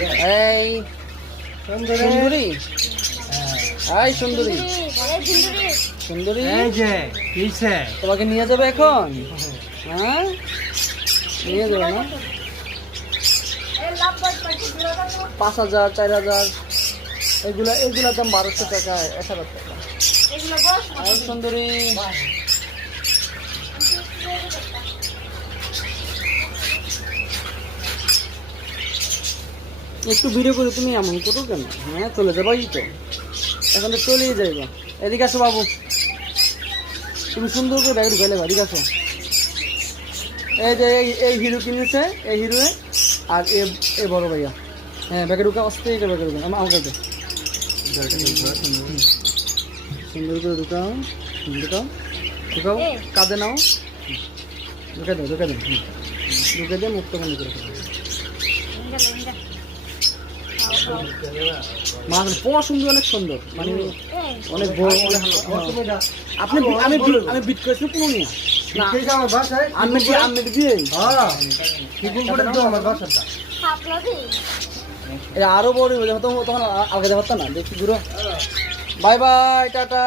এই সুন্দরী, এই সুন্দরী, সুন্দরী, এই যে কিসে তোমাকে নিয়ে যাবে এখন? হ্যাঁ নিয়ে যাবে না? 5,000 4,000 এগুলা দাম 1200 টাকা 1,000 টাকা। এই সুন্দরী, একটু ভিডিও করে তুমি এমন করো কেন? হ্যাঁ চলে যাবো তো, এখন তো চলেই যাইবা। এদিকে আসো বাবু, তুমি সুন্দর করে ব্যাগ ঢুকাইলে এদিকে আসো। এই যে এই হিরো কিনেছে, এই হিরো আর এ বড় ভাইয়া। হ্যাঁ ব্যাগে ঢুকা, আসতে ব্যাগে ঢুকা আমাকে দে। সুন্দর করে ঢুকাও, ঢুকাও ঢুকাও, কাঁধে নাও, ঢুকে দাও, ঢুকে দাও, ঢুকে দিয়ে মুক্ত বন্ধ করে ফেলো। মাছ পছন্দ অনেক সুন্দর, মানে অনেক বড়, অনেক আপনি আমি বিট করেছি কোনো নিয়ে আমি দিয়ে আরো বড় হয়ে যাবে তখন আগে দেখাতো না। দেখি ঘুরো, বাই বাই, টাটা।